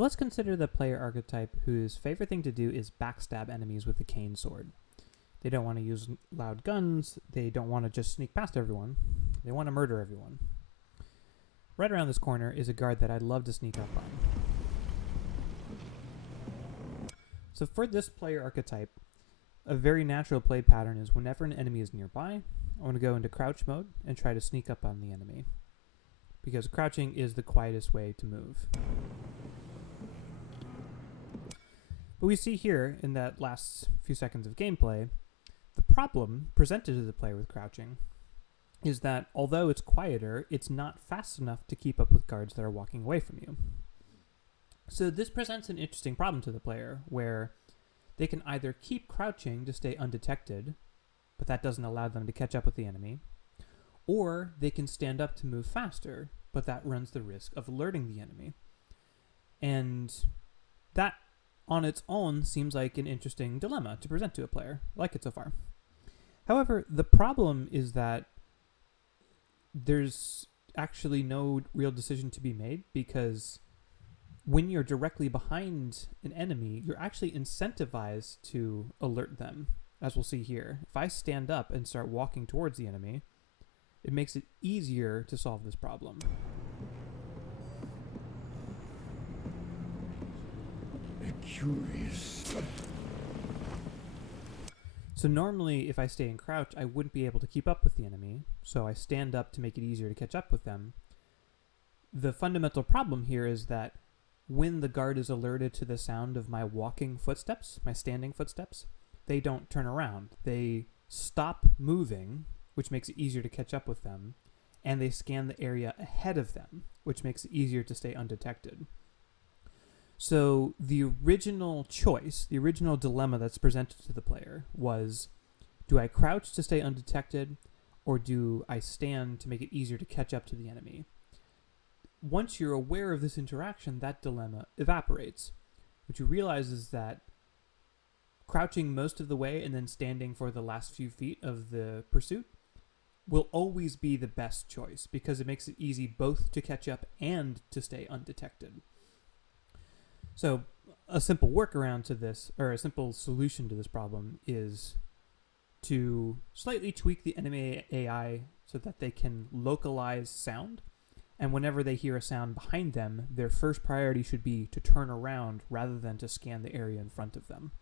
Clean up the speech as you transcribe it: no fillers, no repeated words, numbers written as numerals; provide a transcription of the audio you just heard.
So let's consider the player archetype whose favorite thing to do is backstab enemies with the cane sword. They don't want to use loud guns. They don't want to just sneak past everyone. They want to murder everyone. Right around this corner is a guard that I'd love to sneak up on. So for this player archetype, a very natural play pattern is whenever an enemy is nearby, I want to go into crouch mode and try to sneak up on the enemy, because crouching is the quietest way to move. But we see here in that last few seconds of gameplay, the problem presented to the player with crouching is that although it's quieter, it's not fast enough to keep up with guards that are walking away from you. So this presents an interesting problem to the player, where they can either keep crouching to stay undetected, but that doesn't allow them to catch up with the enemy, or they can stand up to move faster, but that runs the risk of alerting the enemy. And that on its own seems like an interesting dilemma to present to a player. I like it so far. However, the problem is that there's actually no real decision to be made, because when you're directly behind an enemy, you're actually incentivized to alert them, as we'll see here. If I stand up and start walking towards the enemy, it makes it easier to solve this problem. Curious. So normally, if I stay in crouch, I wouldn't be able to keep up with the enemy, so I stand up to make it easier to catch up with them. The fundamental problem here is that when the guard is alerted to the sound of my walking footsteps, my standing footsteps, they don't turn around. They stop moving, which makes it easier to catch up with them, and they scan the area ahead of them, which makes it easier to stay undetected. So the original choice, the original dilemma that's presented to the player was, do I crouch to stay undetected, or do I stand to make it easier to catch up to the enemy? Once you're aware of this interaction, that dilemma evaporates. What you realize is that crouching most of the way and then standing for the last few feet of the pursuit will always be the best choice, because it makes it easy both to catch up and to stay undetected. So a simple workaround to this, or a simple solution to this problem, is to slightly tweak the enemy AI so that they can localize sound. And whenever they hear a sound behind them, their first priority should be to turn around rather than to scan the area in front of them.